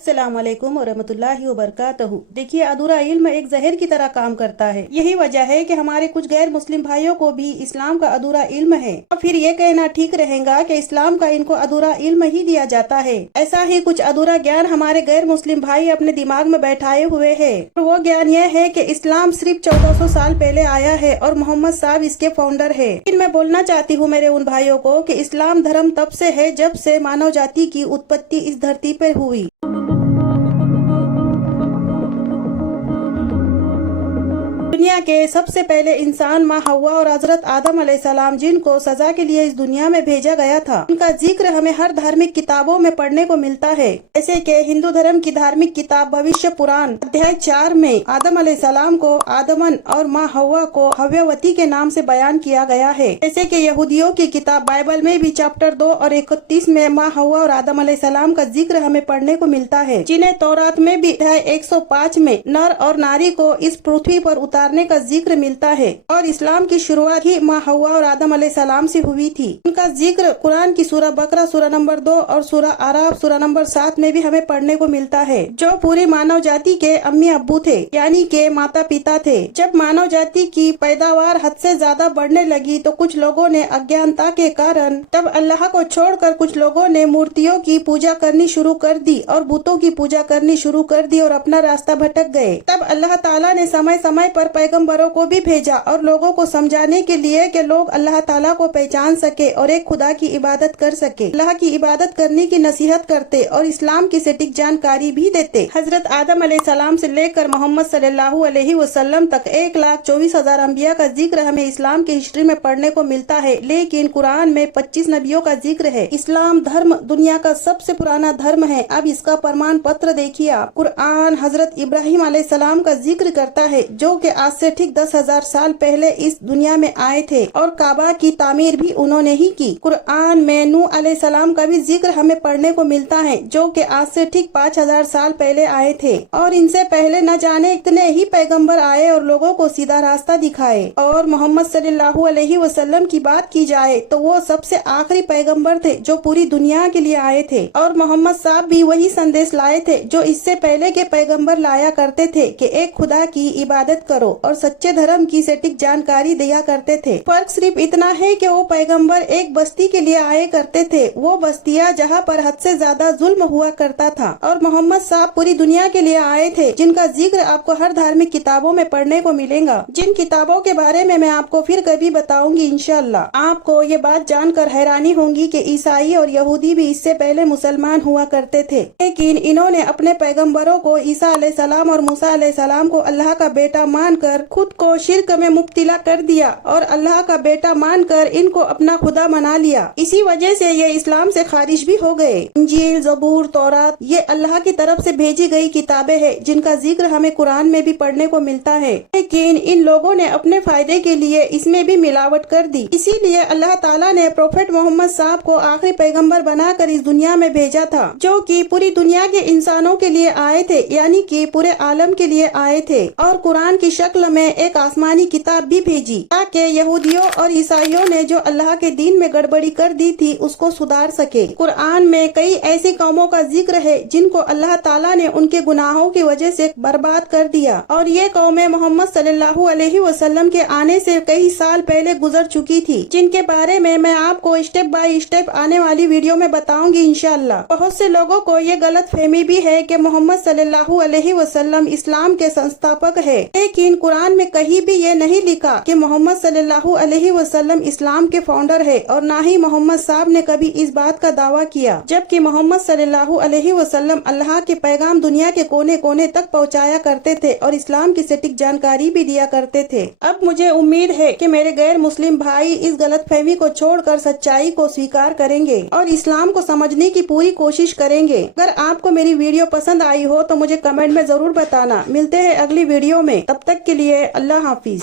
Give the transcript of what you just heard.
अस्सलाम वालेकुम वरहमतुल्लाहि वबरकातुहू। देखिए, अधूरा इल्म एक जहर की तरह काम करता है। यही वजह है कि हमारे कुछ गैर मुस्लिम भाइयों को भी इस्लाम का अधूरा इल्म है और फिर ये कहना ठीक रहेगा कि इस्लाम का इनको अधूरा इल्म ही दिया जाता है। ऐसा ही कुछ अधूरा ज्ञान हमारे गैर मुस्लिम भाई अपने दिमाग में बैठाए हुए है। वो ज्ञान यह है कि इस्लाम सिर्फ 1400 साल पहले आया है और मोहम्मद साहब इसके फाउंडर है। लेकिन मैं बोलना चाहती हूँ मेरे उन भाइयों को कि इस्लाम धर्म तब से है जब से मानव जाति की उत्पत्ति इस धरती पर हुई। दुनिया के सबसे पहले इंसान माँ हवा और हजरत आदम अलैहिस्सलाम, जिनको सजा के लिए इस दुनिया में भेजा गया था, उनका जिक्र हमें हर धार्मिक किताबों में पढ़ने को मिलता है। जैसे कि हिंदू धर्म की धार्मिक किताब भविष्य पुराण अध्याय 4 में आदम अलैहिस्सलाम को आदमन और माँ हवा को हव्यवती के नाम से बयान किया गया है। जैसे कि यहूदियों की किताब बाइबल में भी चैप्टर 2 और 31 में माँ हवा और आदम अलैहिस्सलाम का जिक्र हमें पढ़ने को मिलता है, जिन्हें तौरात में भी अध्याय 105 में नर और नारी को इस पृथ्वी पर उतारने का जिक्र मिलता है। और इस्लाम की शुरुआत ही माँ हवा और आदम अलैहिस्सलाम से हुई थी। उनका जिक्र कुरान की सूरह बकरा सूरह नंबर 2 और सूरह आराफ सूरह नंबर 7 में भी हमें पढ़ने को मिलता है, जो पूरी मानव जाति के अम्मी अब्बू थे, यानी के माता पिता थे। जब मानव जाति की पैदावार हद से ज्यादा बढ़ने लगी तो कुछ लोगों ने अज्ञानता के कारण तब अल्लाह को छोड़कर कुछ लोगों ने मूर्तियों की पूजा करनी शुरू कर दी और बुतों की पूजा करनी शुरू कर दी और अपना रास्ता भटक गए। तब अल्लाह ताला ने समय समय पर पैगंबरों को भी भेजा और लोगों को समझाने के लिए कि लोग अल्लाह ताला को पहचान सके और एक खुदा की इबादत कर सके। अल्लाह की इबादत करने की नसीहत करते और इस्लाम की सटीक जानकारी भी देते। हजरत आदम अलैहिस्सलाम से लेकर मोहम्मद सल्लल्लाहु अलैहि वसल्लम तक 1,24,000 अंबिया का जिक्र हमें इस्लाम की हिस्ट्री में पढ़ने को मिलता है, लेकिन कुरान में 25 नबियों का जिक्र है। इस्लाम धर्म दुनिया का सबसे पुराना धर्म है। अब इसका प्रमाण पत्र देखिए आप। कुरान हजरत इब्राहिम अलैहिस्सलाम का जिक्र करता है, जो कि आज से ठीक 10,000 साल पहले इस दुनिया में आए थे और काबा की तामीर भी उन्होंने ही की। कुरान में नूह अलैहिस्सलाम का भी जिक्र हमें पढ़ने को मिलता है, जो कि आज से ठीक 5,000 साल पहले आए थे और इनसे पहले न जाने इतने ही पैगंबर आए और लोगों को सीधा रास्ता दिखाए। और मोहम्मद सल्लल्लाहु अलैहि वसल्लम की बात की जाए तो वो सबसे आखिरी पैगंबर थे जो पूरी दुनिया के लिए आए थे और मोहम्मद साहब भी वही संदेश लाए थे जो इससे पहले के पैगंबर लाया करते थे कि एक खुदा की इबादत करो और सच्चे धर्म की सटीक जानकारी दिया करते थे। फर्क सिर्फ इतना है कि वो पैगंबर एक बस्ती के लिए आए करते थे, वो बस्तियां जहाँ पर हद से ज्यादा जुल्म हुआ करता था, और मोहम्मद साहब पूरी दुनिया के लिए आए थे, जिनका जिक्र आपको हर धार्मिक किताबों में पढ़ने को मिलेगा, जिन किताबों के बारे में मैं आपको फिर कभी बताऊंगी इंशाअल्लाह। आपको ये बात जानकर हैरानी होगी कि ईसाई और यहूदी भी इससे पहले मुसलमान हुआ करते थे, लेकिन इन्होंने अपने पैगम्बरों को ईसा अलैहिस्सलाम और मूसा अलैहिस्सलाम को अल्लाह का बेटा मानकर खुद को शिर्क में मुब्तिला कर दिया और अल्लाह का बेटा मानकर इनको अपना खुदा बना लिया। इसी वजह से ये इस्लाम से खारिज भी हो गए। इंजील, ज़बूर, तौरात ये अल्लाह की तरफ से भेजी गई किताबें हैं, जिनका जिक्र हमें कुरान में भी पढ़ने को मिलता है, लेकिन इन लोगों ने अपने फायदे के लिए इसमें भी मिलावट कर दी। इसीलिए अल्लाह ताला ने प्रोफेट मोहम्मद साहब को आखिरी पैगम्बर बनाकर इस दुनिया में भेजा था, जो कि पूरी दुनिया के इंसानों के लिए आए थे, यानी कि पूरे आलम के लिए आए थे, और कुरान की शक्ल में एक आसमानी किताब भी भेजी ताकि यहूदियों और ईसाइयों ने जो अल्लाह के दीन में गड़बड़ी कर दी थी उसको सुधार सके। कुरान में कई ऐसी कौमों का जिक्र है जिनको अल्लाह ताला ने उनके गुनाहों की वजह से बर्बाद कर दिया, और ये कौमें मोहम्मद सल्लल्लाहु अलैहि वसल्लम के आने से कई साल पहले गुजर चुकी थी, जिनके बारे में मैं आपको स्टेप बाय स्टेप आने वाली वीडियो में बताऊंगी इंशाअल्लाह। बहुत से लोगों को ये गलत फहमी भी है कि मोहम्मद सल्लल्लाहु अलैहि वसल्लम इस्लाम के संस्थापक है, लेकिन कुरान में कहीं भी ये नहीं लिखा कि मोहम्मद सल्लल्लाहु अलैहि वसल्लम इस्लाम के फाउंडर है, और ना ही मोहम्मद साहब ने कभी इस बात का दावा किया, जबकि मोहम्मद सल्लल्लाहु अलैहि वसल्लम अल्लाह के पैगाम दुनिया के कोने कोने तक पहुंचाया करते थे और इस्लाम की सटीक जानकारी भी दिया करते थे। अब मुझे उम्मीद है कि मेरे गैर मुस्लिम भाई इस गलत फहमी को छोड़कर सच्चाई को स्वीकार करेंगे और इस्लाम को समझने की पूरी कोशिश करेंगे। अगर आपको मेरी वीडियो पसंद आई हो तो मुझे कमेंट में जरूर बताना। मिलते हैं अगली वीडियो में, तब तक के लिए अल्लाह हाफिज।